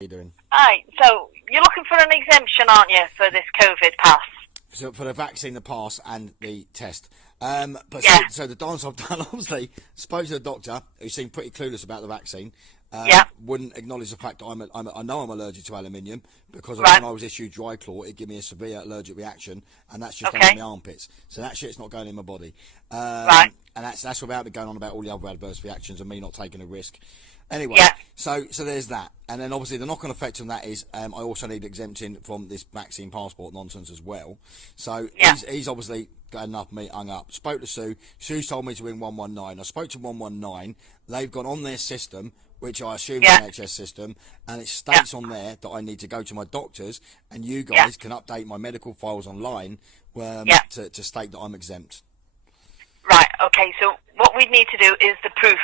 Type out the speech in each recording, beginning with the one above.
you doing? Hi. So you're looking for an exemption, aren't you, for this COVID pass? So for the vaccine, the pass, and the test. So the dance I've done, obviously, spoke to the doctor, who seemed pretty clueless about the vaccine. Wouldn't acknowledge the fact that I know I'm allergic to aluminium because when I was issued dry claw, it gave me a severe allergic reaction, and that's just under my armpits. So that shit's not going in my body. And that's without me going on about all the other adverse reactions and me not taking a risk. Anyway, so there's that. And then obviously the knock-on effect on that is I also need exempting from this vaccine passport nonsense as well. So he's obviously got enough meat hung up. Spoke to Sue. Sue's told me to ring 119. I spoke to 119. They've gone on their system, which I assume is an NHS system, and it states on there that I need to go to my doctors, and you guys can update my medical files online to state that I'm exempt. Right, okay, so what we need to do is the proof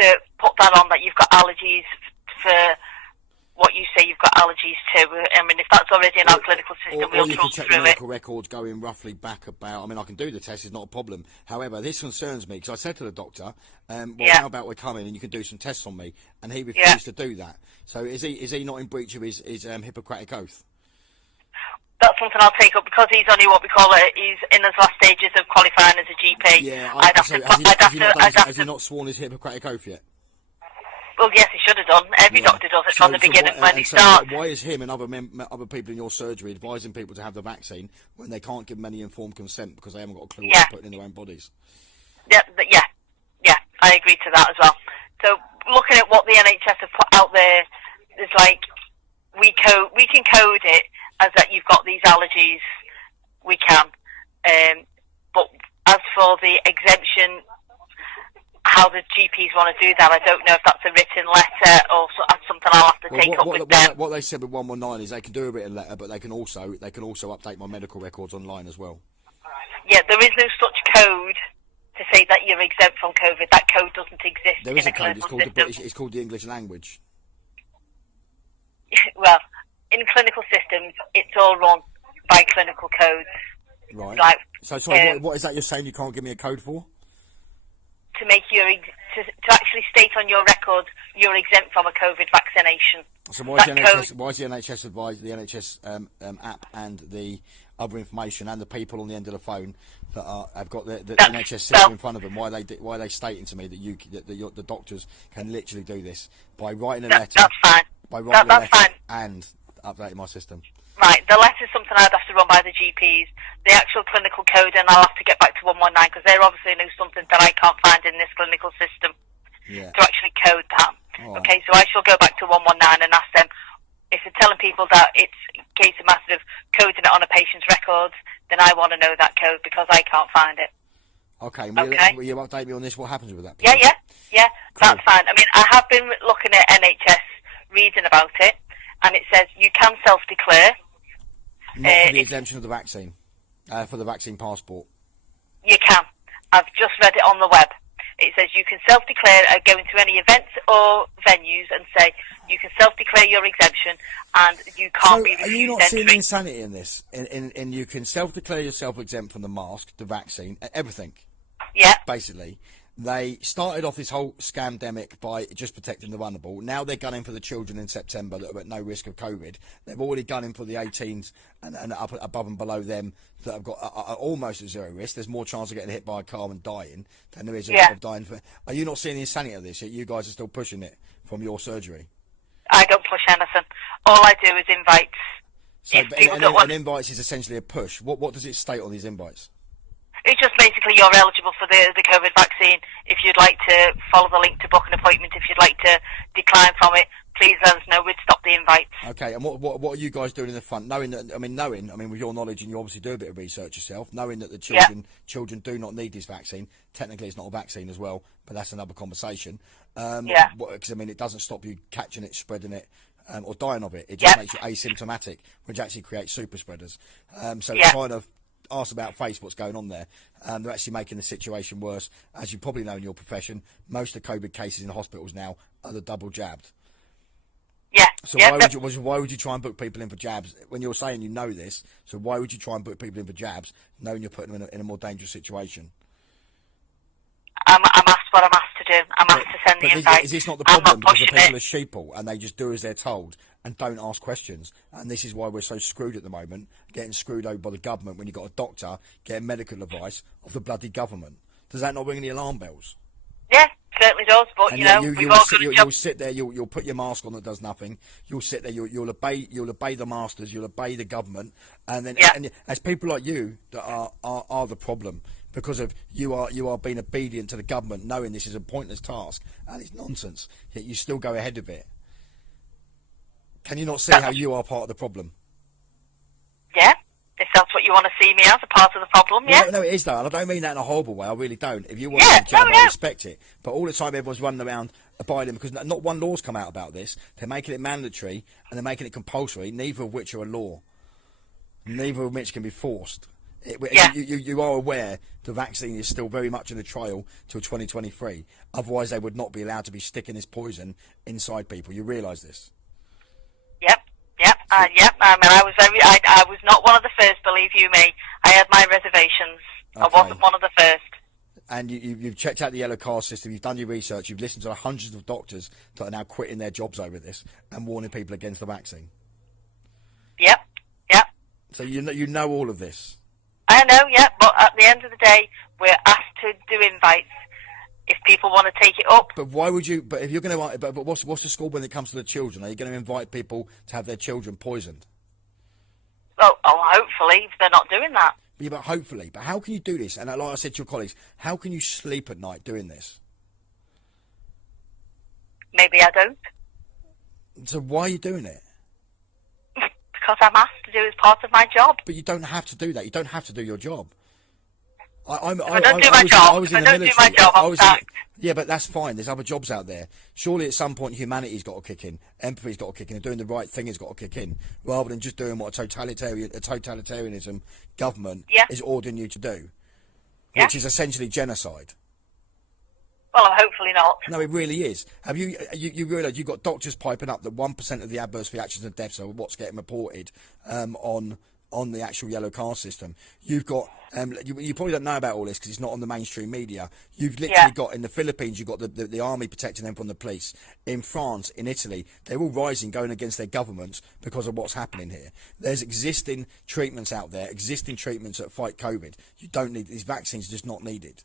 to put that on that you've got allergies for what you say you've got allergies to. I mean, if that's already in our clinical system, we'll talk through it. The medical records going roughly back about, I mean, I can do the test, it's not a problem. However, this concerns me, because I said to the doctor, how about we come in and you can do some tests on me? And he refused to do that. So is he not in breach of his Hippocratic oath? That's something I'll take up, because he's only what we call it, he's in his last stages of qualifying as a GP. Yeah, has he not sworn his Hippocratic oath yet? Well, yes, he should have done. Every doctor does it from the beginning when he starts. Why is him and other people in your surgery advising people to have the vaccine when they can't give them any informed consent because they haven't got a clue what they're putting in their own bodies? Yeah, I agree to that as well. So, looking at what the NHS have put out there, it's like we can code it as that you've got these allergies. We can, but as for the exemption, how the GPs want to do that, I don't know if that's a written letter or something I'll have to take up with them. What they said with 119 is they can do a written letter, but they can also update my medical records online as well. Yeah, there is no such code to say that you're exempt from COVID. That code doesn't exist. There is a code. It's called the English language. Well, in clinical systems, it's all run by clinical codes. Right. Like, so sorry, what is that you're saying you can't give me a code for? To make to actually state on your record you're exempt from a COVID vaccination. So why is the NHS advised the NHS app and the other information and the people on the end of the phone that have got the NHS system in front of them? Why are they stating to me that the doctors can literally do this by writing a letter? That's fine. By writing a letter and updating my system. Right, the letter's something I'd have to run by the GPs. The actual clinical code, and I'll have to get back to 119 because they obviously know something that I can't find in this clinical system to actually code that. Oh. Okay, so I shall go back to 119 and ask them if they're telling people that it's a case of matter of coding it on a patient's records, then I want to know that code because I can't find it. Okay, will you update me on this? What happens with that? Please? Yeah, cool. That's fine. I mean, I have been looking at NHS, reading about it, and it says you can self-declare. Not for the exemption of the vaccine, for the vaccine passport. You can. I've just read it on the web. It says you can self-declare, go into any events or venues and say you can self-declare your exemption and you can't be refused entry. Are you not seeing the insanity in this? In you can self-declare yourself exempt from the mask, the vaccine, everything. Yeah. Basically. They started off this whole scamdemic by just protecting the vulnerable. Now they're gunning for the children in September that are at no risk of COVID. They've already gunning for the 18s and up above and below them that have got almost at zero risk. There's more chance of getting hit by a car and dying than there is of dying. Are you not seeing the insanity of this? You guys are still pushing it from your surgery. I don't push anything. All I do is invites. So, and invites is essentially a push. What does it state on these invites? It's just basically you're eligible for the COVID vaccine. If you'd like to follow the link to book an appointment, if you'd like to decline from it, please let us know. We'd stop the invites. Okay, and what are you guys doing in the front? Knowing with your knowledge, and you obviously do a bit of research yourself, knowing that the children do not need this vaccine. Technically, it's not a vaccine as well, but that's another conversation. Because it doesn't stop you catching it, spreading it, or dying of it. It just makes you asymptomatic, which actually creates super spreaders. Kind of ask about face what's going on there. They're actually making the situation worse. As you probably know in your profession, most of the COVID cases in hospitals now are the double jabbed. Yeah. So why would you try and book people in for jabs when you're saying you know this? So why would you try and book people in for jabs knowing you're putting them in a more dangerous situation? I'm asked what I'm asked to do. I'm asked to send the invite. Is this not the problem because the people are sheeple and they just do as they're told and don't ask questions. And this is why we're so screwed at the moment, getting screwed over by the government when you've got a doctor getting medical advice of the bloody government. Does that not ring any alarm bells? Yeah, certainly does. But, And you know, we've all got a job. you'll sit there, you'll put your mask on that does nothing. You'll sit there, you'll obey the masters, you'll obey the government. And then, and as people like you that are the problem, because of you are being obedient to the government, knowing this is a pointless task and it's nonsense, yet you still go ahead of it. Can you not see how you are part of the problem? Yeah, if that's what you want to see me as, a part of the problem, yeah. No, it is though, and I don't mean that in a horrible way, I really don't. If you want Yeah, to job, no, I no. respect it. But all the time everyone's running around abiding, because not one law's come out about this. They're making it mandatory, and they're making it compulsory, neither of which are a law. Neither of which can be forced. You are aware the vaccine is still very much in the trial till 2023. Otherwise, they would not be allowed to be sticking this poison inside people. You realise this? Yep. I mean, I was not one of the first. Believe you me, I had my reservations. Okay. I wasn't one of the first. And you've checked out the yellow card system. You've done your research. You've listened to the hundreds of doctors that are now quitting their jobs over this and warning people against the vaccine. Yep. So you know all of this. I know, yeah, but at the end of the day, we're asked to do invites if people want to take it up. But why would you? But if you're going to, but what's the score when it comes to the children? Are you going to invite people to have their children poisoned? Well, hopefully, if they're not doing that. Yeah, but hopefully. But how can you do this? And like I said to your colleagues, how can you sleep at night doing this? Maybe I don't. So why are you doing it? Because I'm asked to do it as part of my job. But you don't have to do that. You don't have to do your job. If I don't do my job, I'm sacked. Yeah, but that's fine. There's other jobs out there. Surely at some point humanity's got to kick in. Empathy's got to kick in. And doing the right thing has got to kick in. Rather than just doing what a totalitarianism government is ordering you to do. Which is essentially genocide. Well, hopefully not. No, it really is. Have you realise you've got doctors piping up that 1% of the adverse reactions and deaths are what's getting reported on the actual yellow card system. You've got you probably don't know about all this because it's not on the mainstream media. You've literally got in the Philippines, you've got the army protecting them from the police. In France, in Italy, they're all rising, going against their governments because of what's happening here. There's existing treatments out there, existing treatments that fight COVID. You don't need these vaccines; are just not needed.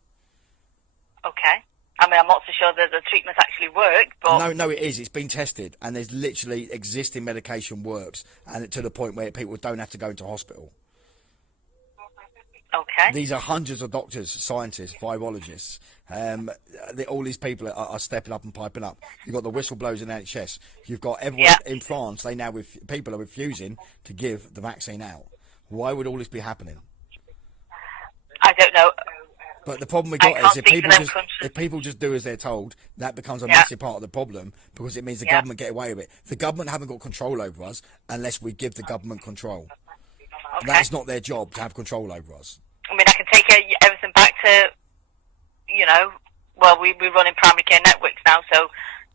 Okay. I mean, I'm not so sure that the treatments actually work, but... No, it is. It's been tested, and there's literally existing medication works, and to the point where people don't have to go into hospital. Okay. These are hundreds of doctors, scientists, virologists. All these people are stepping up and piping up. You've got the whistleblowers in the NHS. You've got everyone in France. People are refusing to give the vaccine out. Why would all this be happening? I don't know. But the problem we got is if people just do as they're told, that becomes a massive part of the problem because it means the government get away with it. The government haven't got control over us unless we give the government control. Okay. That is not their job to have control over us. I mean, I can take everything back to, we're running primary care networks now, so,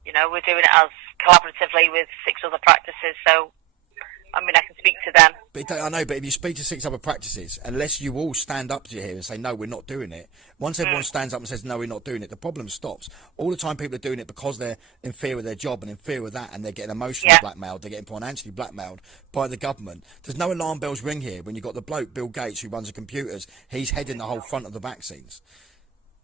we're doing it as collaboratively with 6 other practices, so... I mean, I can speak to them. I know, but if you speak to 6 other practices, unless you all stand up to here and say, no, we're not doing it, once everyone stands up and says, no, we're not doing it, the problem stops. All the time people are doing it because they're in fear of their job and in fear of that, and they're getting emotionally blackmailed, they're getting financially blackmailed by the government. There's no alarm bells ring here when you've got the bloke, Bill Gates, who runs the computers. He's heading the whole front of the vaccines.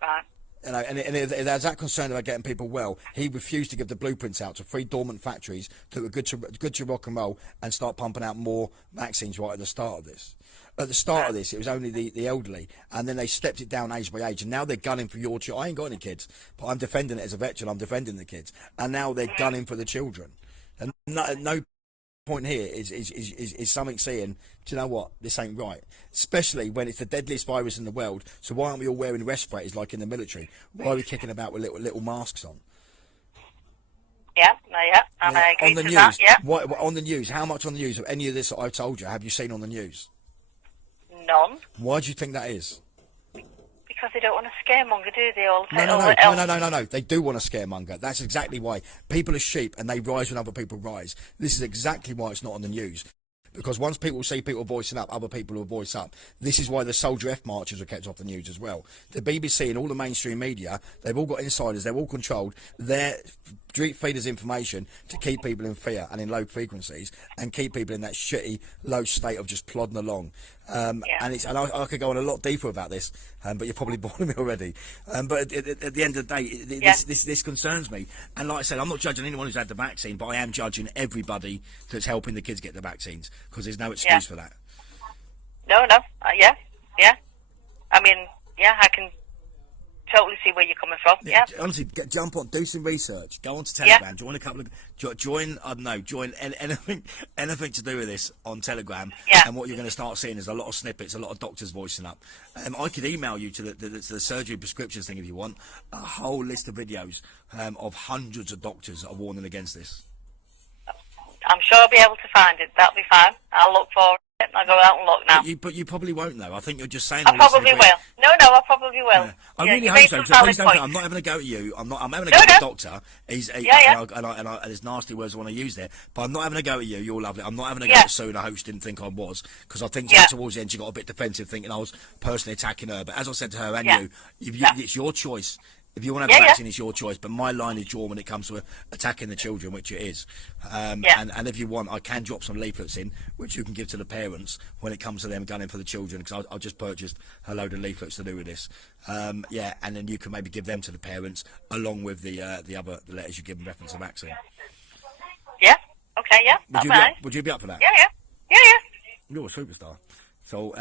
Right. And if there's that concern about getting people well, he refused to give the blueprints out to 3 dormant factories that were good to rock and roll and start pumping out more vaccines right at the start of this. At the start of this, it was only the elderly, and then they stepped it down age by age, and now they're gunning for your children. I ain't got any kids, but I'm defending it as a veteran. I'm defending the kids, and now they're gunning for the children. And no point here is something saying, do you know what, this ain't right, especially when it's the deadliest virus in the world. So why aren't we all wearing respirators like in the military? Why are we kicking about with little masks on? And I agree on the to news, that, on the news, how much on the news of any of this that I've told you have you seen on the news? None. Why do you think that is? Because they don't want to scaremonger, do they? No. They do want to scaremonger. That's exactly why. People are sheep and they rise when other people rise. This is exactly why it's not on the news. Because once people see people voicing up, other people will voice up. This is why the Soldier F marches are kept off the news as well. The BBC and all the mainstream media, they've all got insiders. They're all controlled. They're feed us information to keep people in fear and in low frequencies and keep people in that shitty low state of just plodding along. And I could go on a lot deeper about this, but you're probably bored of me already. But at the end of the day, this concerns me. And like I said, I'm not judging anyone who's had the vaccine, but I am judging everybody that's helping the kids get the vaccines, because there's no excuse for that. No, I mean, I can totally see where you're coming from. Honestly, jump on, do some research, go onto Telegram, join a couple of, join anything to do with this on Telegram. And what you're going to start seeing is a lot of snippets, a lot of doctors voicing up. I could email you to the surgery prescriptions thing if you want, a whole list of videos of hundreds of doctors that are warning against this. I'm sure I'll be able to find it. That'll be fine. I'll look for it. I'll go out and look now. But you probably won't, though. I think you're just saying. I probably will. No, I probably will. Yeah. I really hope so. Please don't think I'm not having a go at you. I'm having a go at the doctor. And there's nasty words I want to use there. But I'm not having a go at you. You're lovely. I'm not having a go at Sue, and I hope she didn't think I was. Because I think towards the end she got a bit defensive, thinking I was personally attacking her. But as I said to her and it's your choice. If you want to have a vaccine, it's your choice. But my line is drawn when it comes to attacking the children, which it is. And if you want, I can drop some leaflets in, which you can give to the parents when it comes to them gunning for the children, because I just purchased a load of leaflets to do with this. And then you can maybe give them to the parents, along with the other letters you give them reference to vaccine. Yeah, okay, Would you be up for that? Yeah. You're a superstar. So,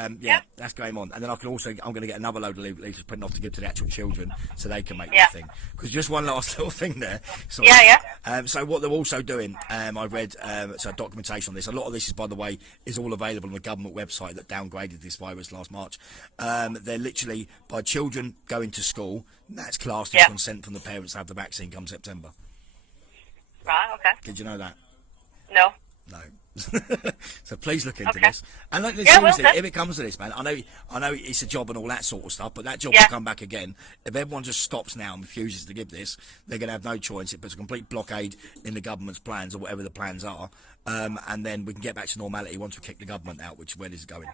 that's going on. And then I'm going to get another load of leaflets printed off to give to the actual children so they can make the thing. Because just one last little thing there. So, so what they're also doing, I read documentation on this. A lot of this is, by the way, is all available on the government website that downgraded this virus last March. They're literally, by children going to school, that's classed as consent from the parents to have the vaccine come September. Right, okay. Did you know that? No. So please look into this. And like, seriously, if it comes to this, man, I know it's a job and all that sort of stuff, but that job will come back again. If everyone just stops now and refuses to give this, they're going to have no choice. It puts a complete blockade in the government's plans, or whatever the plans are, and then we can get back to normality once we kick the government out, which where this is going.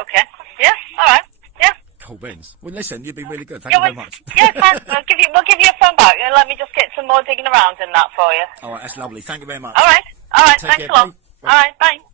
Okay. Yeah. All right. Yeah. Cool beans. Well, listen, you've been really good. Thank you very much. Yeah, fine. We'll give you a phone back. Let me just get some more digging around in that for you. All right, that's lovely. Thank you very much. All right. Take Thanks care, a lot. bye. All right. Bye.